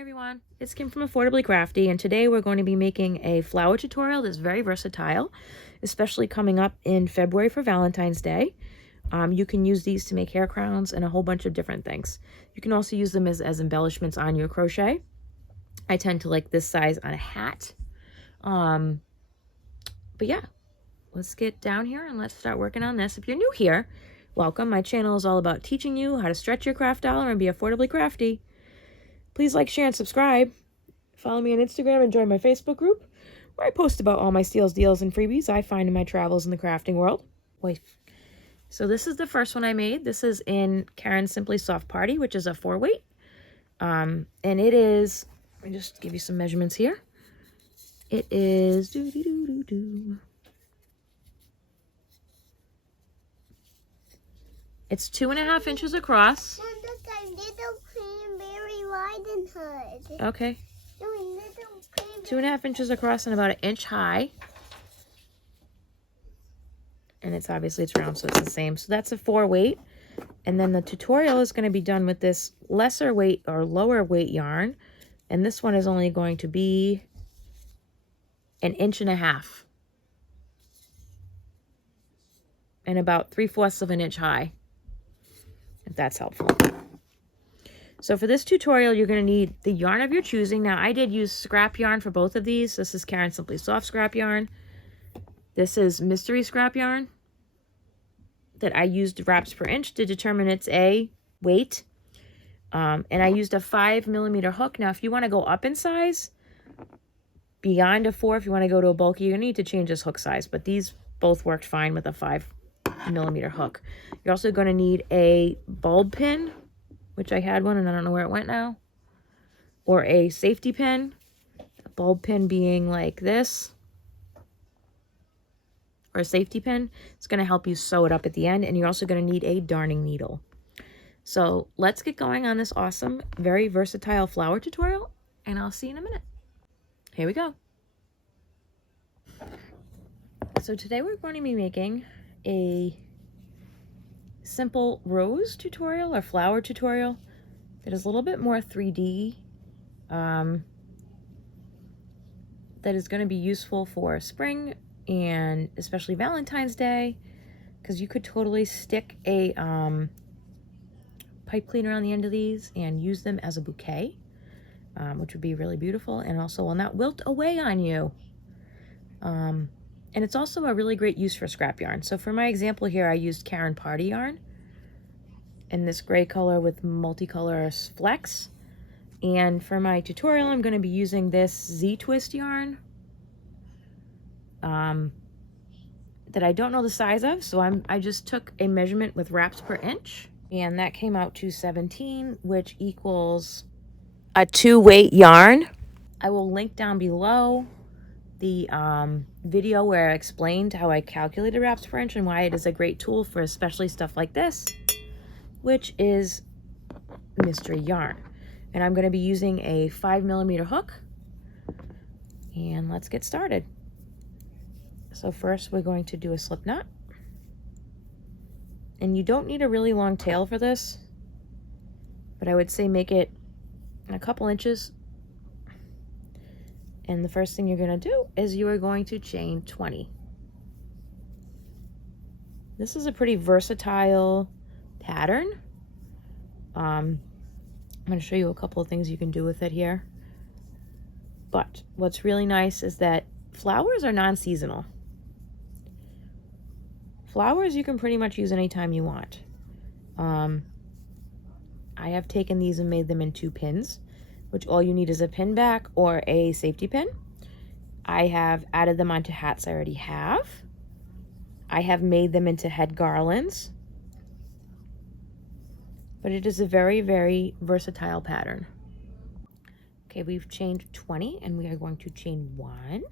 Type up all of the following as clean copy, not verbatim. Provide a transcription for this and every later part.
everyone, it's Kim from Affordably Crafty, and today we're going to be making a flower tutorial that's very versatile, especially coming up in February for Valentine's Day. You can use these to make hair crowns and a whole bunch of different things. You can also use them as embellishments on your crochet. I tend to like this size on a hat. But yeah, let's get down here and let's start working on this. If you're new here, welcome. My channel is all about teaching you how to stretch your craft dollar and be affordably crafty. Please like, share, and subscribe. Follow me on Instagram and join my Facebook group, where I post about all my steals, deals, and freebies I find in my travels in the crafting world. So this is the first one I made. This is in Karen's Simply Soft Party, which is a 4-weight. And it is, let me just give you some measurements here. It is, it's 2.5 inches across. Okay. 2.5 inches across and about 1 inch high. And it's round, so it's the same. So that's a 4-weight. And then the tutorial is going to be done with this lesser weight or lower weight yarn. And this one is only going to be 1.5 inches. And about 3/4 of an inch high, if that's helpful. So for this tutorial, you're going to need the yarn of your choosing. Now, I did use scrap yarn for both of these. This is Karen's Simply Soft scrap yarn. This is mystery scrap yarn that I used wraps per inch to determine its weight. And I used a 5mm hook. Now, if you want to go up in size, beyond a 4, if you want to go to a bulky, you're going to need to change this hook size. But these both worked fine with a 5mm hook. You're also going to need a bulb pin, which I had one and I don't know where it went now, or a safety pin, a bulb pin being like this, or a safety pin. It's going to help you sew it up at the end, and you're also going to need a darning needle. So let's get going on this awesome, very versatile flower tutorial, and I'll see you in a minute. Here we go. So today we're going to be making a simple rose tutorial or flower tutorial that is a little bit more 3D, that is going to be useful for spring and especially Valentine's Day, because you could totally stick a pipe cleaner on the end of these and use them as a bouquet, which would be really beautiful and also will not wilt away on you. And it's also a really great use for scrap yarn. So for my example here, I used Karen Party yarn in this gray color with multicolor flecks. And for my tutorial, I'm going to be using this Z-twist yarn that I don't know the size of. So I just took a measurement with wraps per inch, and that came out to 17, which equals a 2-weight yarn. I will link down below the video where I explained how I calculated wraps per inch and why it is a great tool for especially stuff like this, which is mystery yarn. And I'm going to be using a 5mm hook, and let's get started. So first we're going to do a slip knot, and you don't need a really long tail for this, but I would say make it a couple inches. And the first thing you're going to do is you are going to chain 20. This is a pretty versatile pattern. I'm going to show you a couple of things you can do with it here. But what's really nice is that flowers are non-seasonal. Flowers you can pretty much use anytime you want. I have taken these and made them in 2 pins, which all you need is a pin back or a safety pin. I have added them onto hats I already have. I have made them into head garlands. But it is a very, very versatile pattern. Okay, we've chained 20, and we are going to chain 1.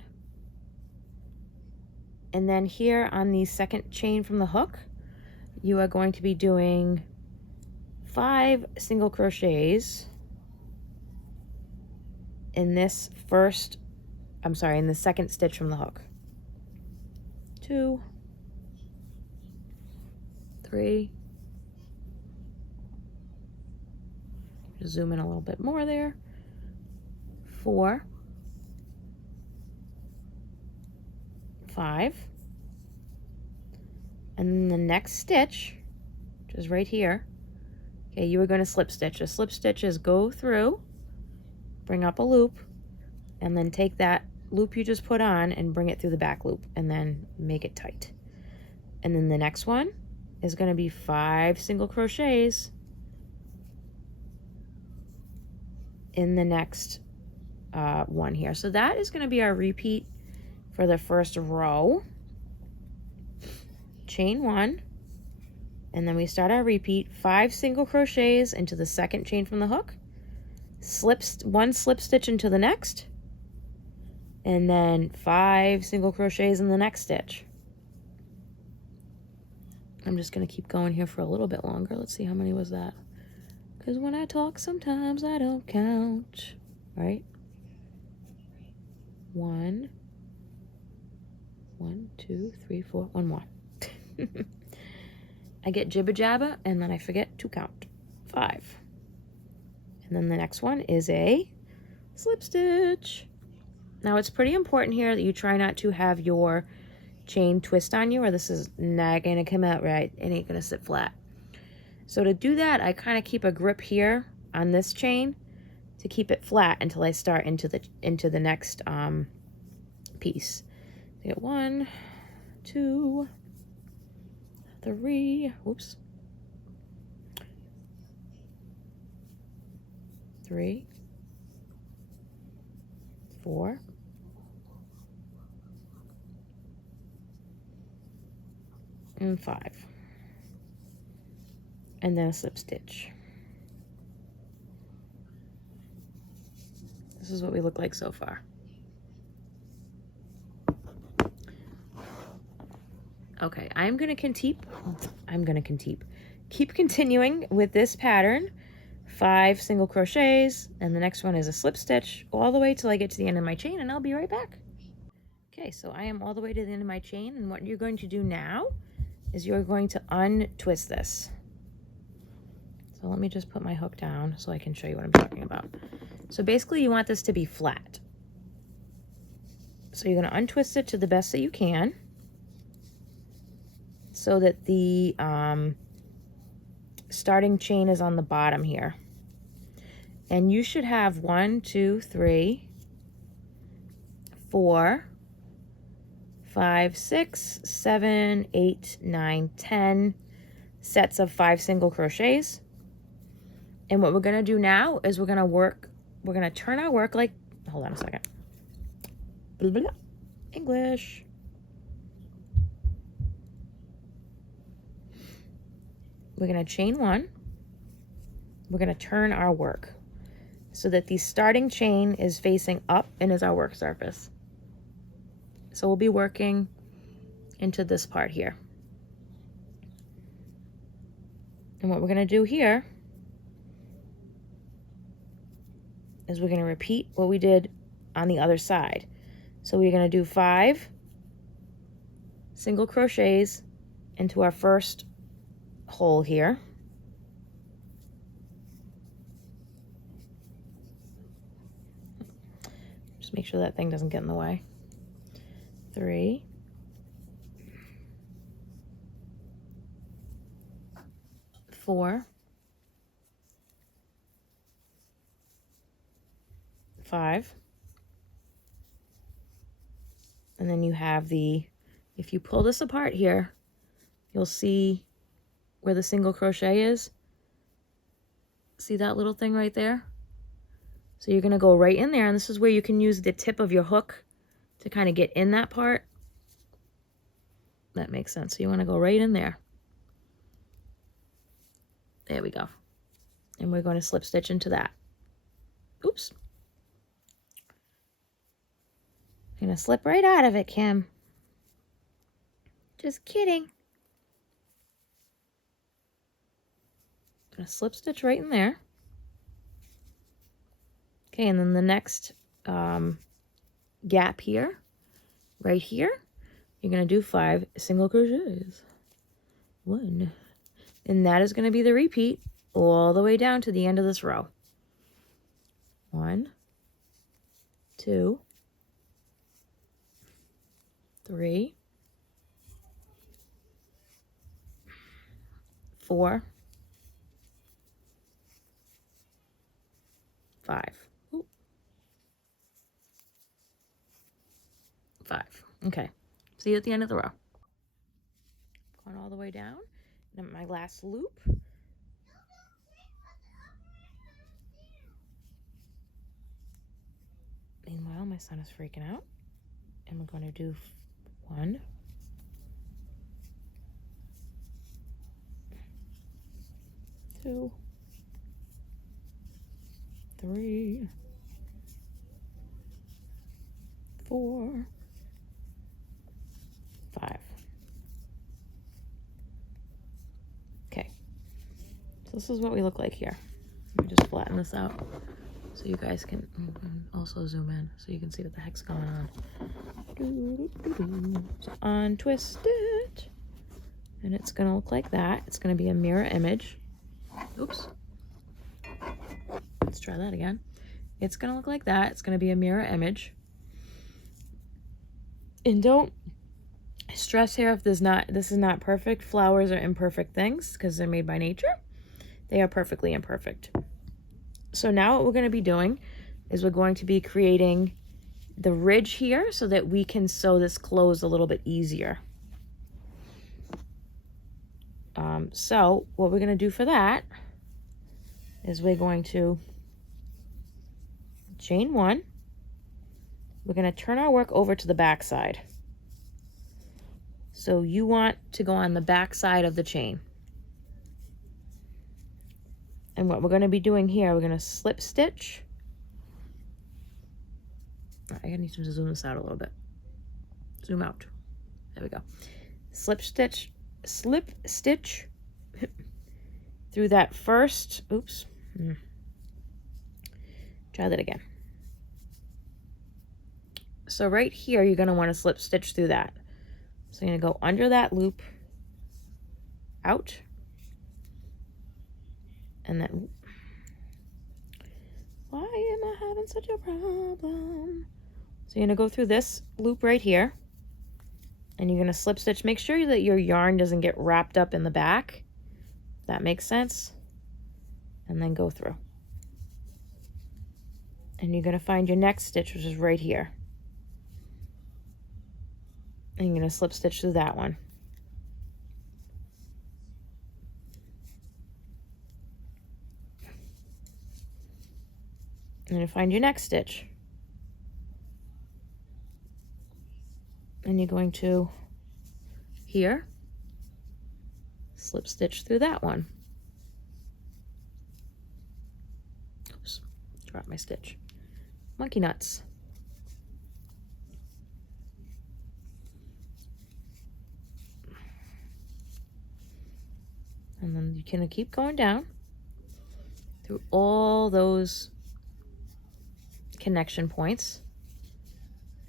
And then here on the second chain from the hook, you are going to be doing 5 single crochets in this in the second stitch from the hook. 2, 3, zoom in a little bit more there, 4, 5, and then the next stitch, which is right here, okay, you are going to slip stitch. A slip stitch is go through, bring up a loop, and then take that loop you just put on and bring it through the back loop, and then make it tight. And then the next one is going to be 5 single crochets in the next one here. So that is going to be our repeat for the first row. Chain 1, and then we start our repeat. 5 single crochets into the second chain from the hook, one slip stitch into the next, and then 5 single crochets in the next stitch. I'm just going to keep going here for a little bit longer. Let's see, how many was that? Because when I talk, sometimes I don't count. Right? 1, 2, 3, 4. One more. I get jibber jabber and then I forget to count. 5. And then the next one is a slip stitch. Now it's pretty important here that you try not to have your chain twist on you, or this is not gonna come out right. It ain't gonna sit flat. So to do that, I kind of keep a grip here on this chain to keep it flat until I start into the next piece. I get 1, 2, 3. Whoops. 3, 4, 5, and then a slip stitch. This is what we look like so far. Okay, keep continuing with this pattern. 5 single crochets, and the next one is a slip stitch all the way till I get to the end of my chain, and I'll be right back. Okay, so I am all the way to the end of my chain, and what you're going to do now is you're going to untwist this. So let me just put my hook down so I can show you what I'm talking about. So basically you want this to be flat. So you're going to untwist it to the best that you can so that the starting chain is on the bottom here. And you should have 1, 2, 3, 4, 5, 6, 7, 8, 9, 10 sets of 5 single crochets. And what we're going to do now is we're going to turn our work like, hold on a second. Blah, blah, blah. English. We're going to chain 1. We're going to turn our work so that the starting chain is facing up and is our work surface. So we'll be working into this part here. And what we're going to do here is we're going to repeat what we did on the other side. So we're going to do 5 single crochets into our first hole here. Just make sure that thing doesn't get in the way. 3, 4, 5, and then you have if you pull this apart here, you'll see where the single crochet is. See that little thing right there? So you're going to go right in there, and this is where you can use the tip of your hook to kind of get in that part. That makes sense. So you want to go right in there. There we go. And we're going to slip stitch into that. Oops. I'm going to slip right out of it, Kim. Just kidding. Going to slip stitch right in there. Okay, and then the next gap here, right here, you're going to do 5 single crochets. 1. And that is going to be the repeat all the way down to the end of this row. 1, 2, 3, 4, 5. Ooh. 5. Okay. See you at the end of the row. Going all the way down. And my last loop. Meanwhile, my son is freaking out. And we're going to do 1, 2, 3, 4, 5. Okay. So this is what we look like here. Let me just flatten this out so you guys can also zoom in so you can see what the heck's going on. So untwist it. And it's going to look like that. It's going to be a mirror image. Oops. Let's try that again. It's going to look like that. It's going to be a mirror image. And don't stress here if this is not perfect. Flowers are imperfect things because they're made by nature. They are perfectly imperfect. So now what we're going to be doing is we're going to be creating the ridge here so that we can sew this closed a little bit easier. So what we're going to do for that is we're going to chain 1. We're going to turn our work over to the back side. So you want to go on the back side of the chain. And what we're going to be doing here, we're going to slip stitch. I need to zoom this out a little bit. Zoom out. There we go. Slip stitch through that first, oops. Try that again. So right here, you're going to want to slip stitch through that. So you're going to go under that loop, out, and then, why am I having such a problem? So you're going to go through this loop right here, and you're going to slip stitch. Make sure that your yarn doesn't get wrapped up in the back. If that makes sense. And then go through. And you're going to find your next stitch, which is right here. And you're going to slip stitch through that one. And you find your next stitch. And you're going to, here, slip stitch through that one. Oops, drop my stitch. Monkey nuts. And then you can keep going down through all those connection points.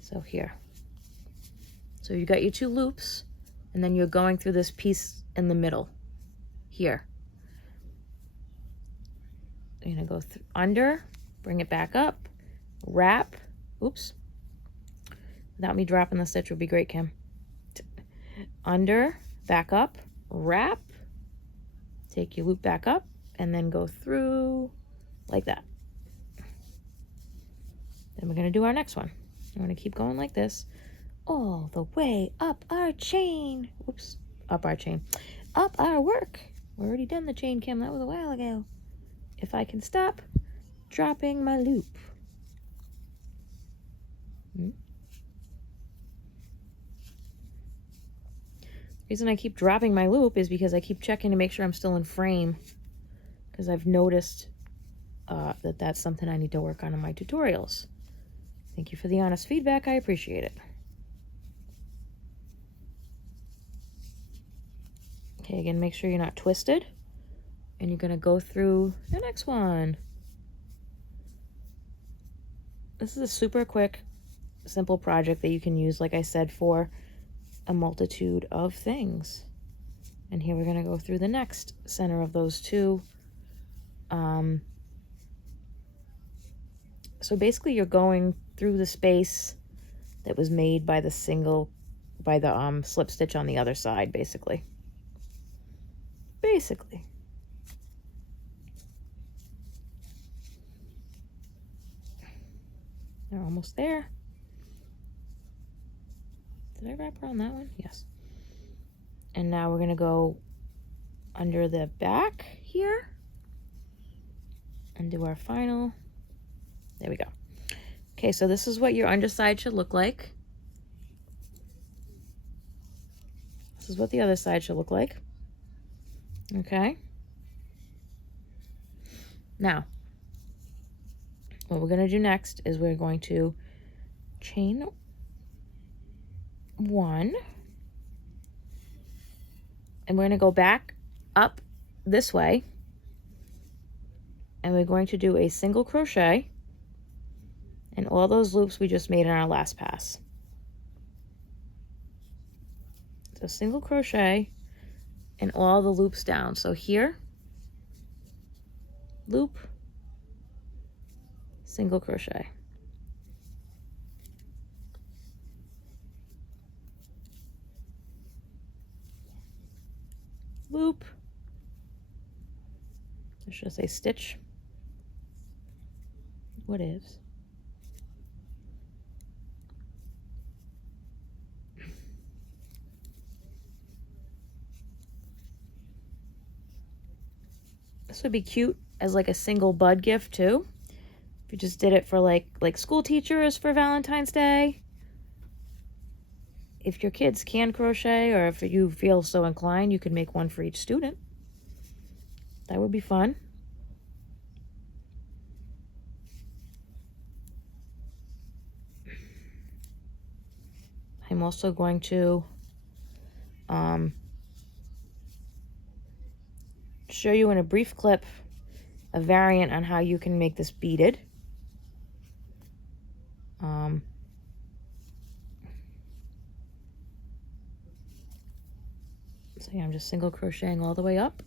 So here. So you got your 2 loops, and then you're going through this piece in the middle here. You're going to go under, bring it back up, wrap. Oops. Without me dropping the stitch would be great, Kim. Under, back up, wrap. Take your loop back up, and then go through like that. Then we're going to do our next one. We're going to keep going like this all the way up our chain. Oops, up our chain. Up our work. We already done the chain, Kim. That was a while ago. If I can stop dropping my loop. The reason I keep dropping my loop is because I keep checking to make sure I'm still in frame, because I've noticed that that's something I need to work on in my tutorials. Thank you for the honest feedback. I appreciate it. Okay, again, make sure you're not twisted. And you're going to go through the next one. This is a super quick, simple project that you can use, like I said, for a multitude of things. And here we're going to go through the next center of those 2 So basically you're going through the space that was made by the slip stitch on the other side, basically. They're almost there. Did I wrap around that one? Yes. And now we're going to go under the back here and do our final. There we go. Okay, so this is what your underside should look like. This is what the other side should look like. Okay. Now, what we're going to do next is we're going to chain 1, and we're going to go back up this way, and we're going to do a single crochet in all those loops we just made in our last pass. So single crochet in all the loops down. So here, loop, single crochet. Loop, or should I say stitch? What is? This would be cute as like a single bud gift too. If you just did it for like school teachers for Valentine's Day. If your kids can crochet, or if you feel so inclined, you could make one for each student. That would be fun. I'm also going to show you in a brief clip a variant on how you can make this beaded. So yeah, I'm just single crocheting all the way up.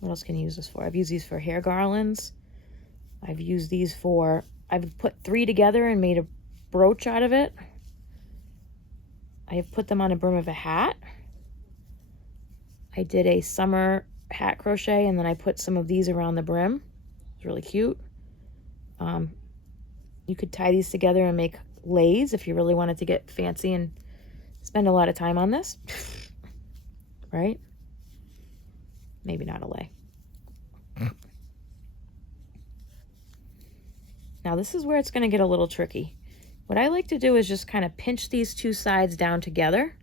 What else can you use this for? I've used these for hair garlands. I've used these for, I've put 3 together and made a brooch out of it. I have put them on a brim of a hat. I did a summer hat crochet, and then I put some of these around the brim. It's really cute. You could tie these together and make lays if you really wanted to get fancy and spend a lot of time on this. Right? Maybe not a lay. Now this is where it's going to get a little tricky. What I like to do is just kind of pinch these 2 sides down together.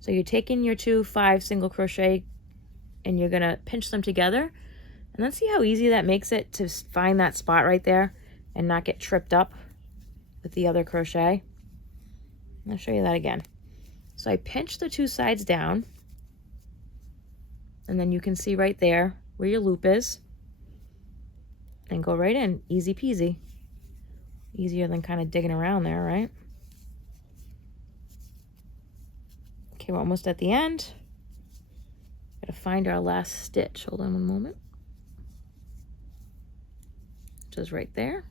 So you're taking your 2 5 single crochet and you're going to pinch them together. And then see how easy that makes it to find that spot right there and not get tripped up with the other crochet. I'll show you that again. So I pinch the 2 sides down, and then you can see right there where your loop is, and go right in. Easy peasy. Easier than kind of digging around there, right? Okay, we're almost at the end. Gotta find our last stitch. Hold on one moment. Just right there.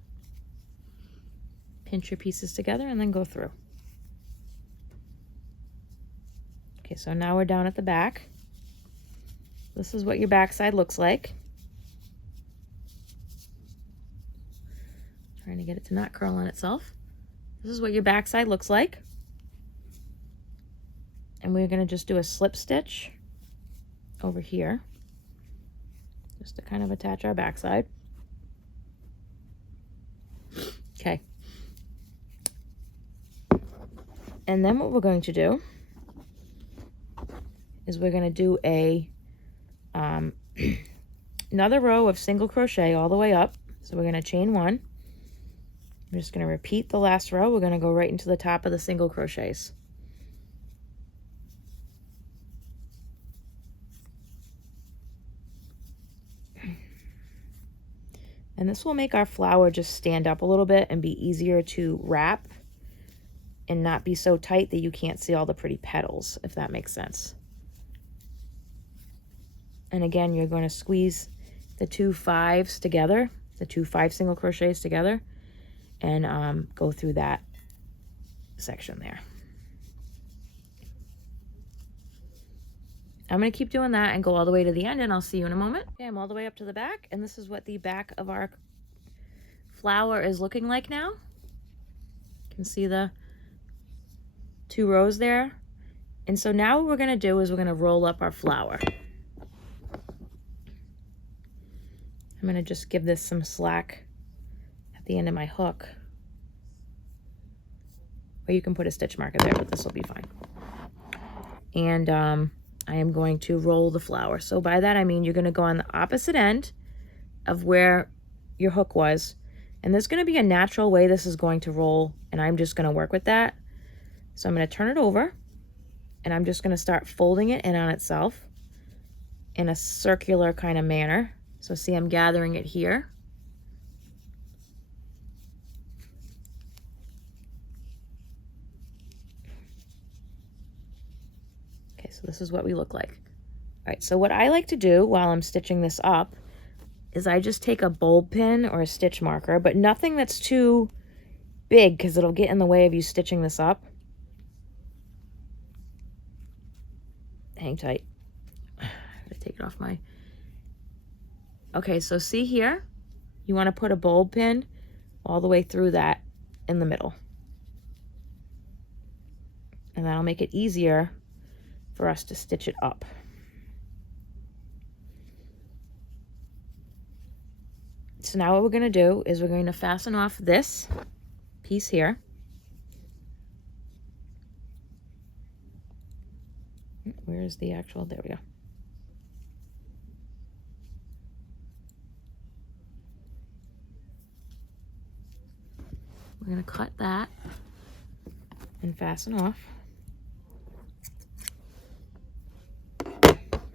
Pinch your pieces together and then go through. Okay, so now we're down at the back. This is what your back side looks like. Trying to get it to not curl on itself. This is what your back side looks like. And we're going to just do a slip stitch over here, just to kind of attach our back side. Okay. And then what we're going to do is we're going to do a another row of single crochet all the way up. So we're going to chain 1. I'm just going to repeat the last row. We're going to go right into the top of the single crochets. And this will make our flower just stand up a little bit and be easier to wrap and not be so tight that you can't see all the pretty petals, if that makes sense. And again, you're going to squeeze the 2 5s together the 2 5 single crochets together, and go through that section there. I'm going to keep doing that and go all the way to the end, and I'll see you in a moment. Okay, I'm all the way up to the back, and this is what the back of our flower is looking like now. You can see the 2 rows there. And so now what we're going to do is we're going to roll up our flower. I'm going to just give this some slack at the end of my hook. Or you can put a stitch marker there, but this will be fine. And I am going to roll the flower. So by that I mean you're going to go on the opposite end of where your hook was. And there's going to be a natural way this is going to roll, and I'm just going to work with that. So I'm going to turn it over, and I'm just going to start folding it in on itself in a circular kind of manner. So see, I'm gathering it here. Okay, so this is what we look like. All right, so what I like to do while I'm stitching this up is I just take a bulb pin or a stitch marker, but nothing that's too big because it'll get in the way of you stitching this up. Hang tight. I gotta take it off my... Okay, so see here, you want to put a bulb pin all the way through that in the middle. And that'll make it easier for us to stitch it up. So now what we're going to do is we're going to fasten off this piece here. Where is the actual, there we go. We're going to cut that and fasten off.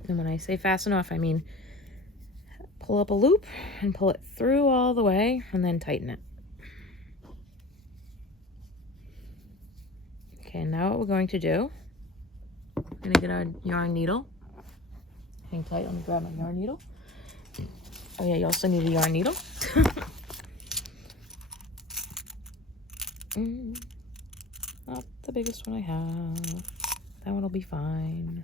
And when I say fasten off, I mean pull up a loop and pull it through all the way and then tighten it. Okay, now what we're going to do, we're going to get our yarn needle. Hang tight, let me grab my yarn needle. Oh yeah, you also need a yarn needle. Not the biggest one I have. That one will be fine.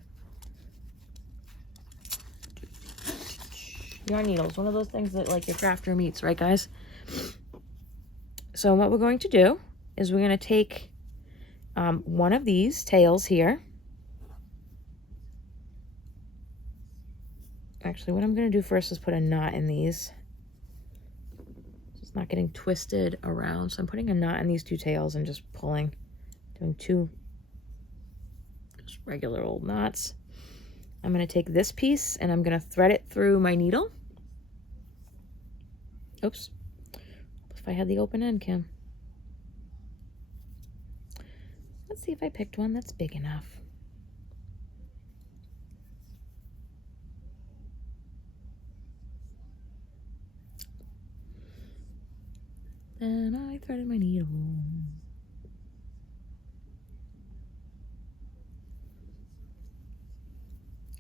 Yarn needles, one of those things that like your crafter meets, right guys? So what we're going to do is we're going to take one of these tails here. Actually, what I'm going to do first is put a knot in these. It's not getting twisted around. So I'm putting a knot in these 2 tails and just pulling, doing 2 just regular old knots. I'm going to take this piece and I'm going to thread it through my needle. Oops. If I had the open end, Kim. Let's see if I picked one that's big enough. Then I threaded my needle.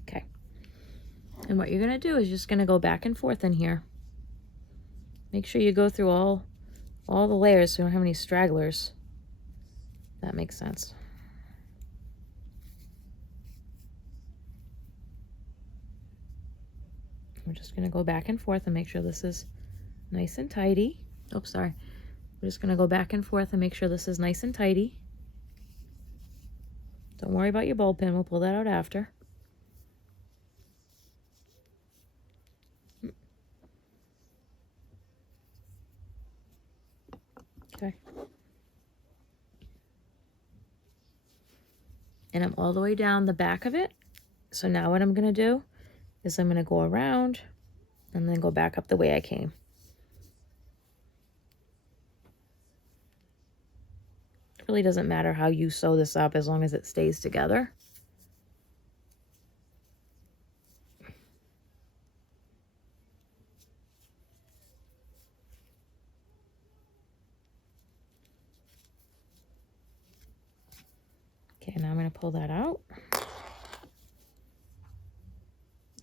Okay. And what you're going to do is just going to go back and forth in here. Make sure you go through all the layers so you don't have any stragglers. That makes sense. We're just going to go back and forth and make sure this is nice and tidy. Oops, sorry. We're just going to go back and forth and make sure this is nice and tidy. Don't worry about your bulb pin. We'll pull that out after. Okay. And I'm all the way down the back of it. So now what I'm going to do is I'm going to go around and then go back up the way I came. It really doesn't matter how you sew this up as long as it stays together. Okay, now I'm going to pull that out.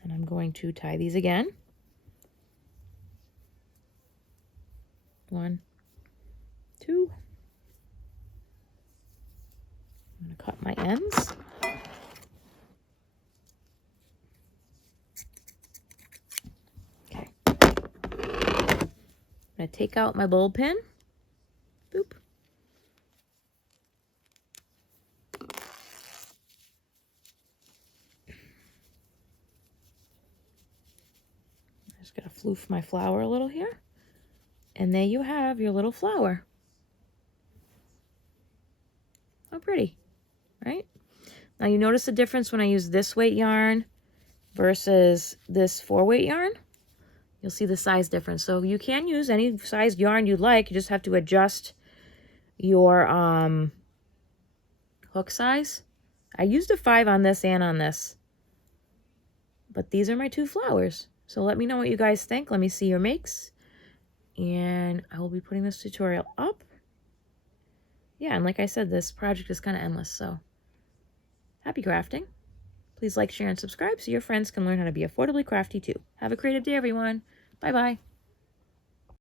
And I'm going to tie these again. 1, 2. I'm going to cut my ends. Okay. I'm going to take out my bulb pin. Boop. Just going to floof my flower a little here. And there you have your little flower. How pretty, right? Now you notice the difference when I use this weight yarn versus this 4-weight yarn. You'll see the size difference. So you can use any size yarn you'd like. You just have to adjust your hook size. I used a 5 on this and on this. But these are my 2 flowers. So let me know what you guys think. Let me see your makes. And I will be putting this tutorial up. Yeah, and like I said, this project is kind of endless. So happy crafting. Please like, share, and subscribe so your friends can learn how to be affordably crafty too. Have a creative day, everyone. Bye-bye.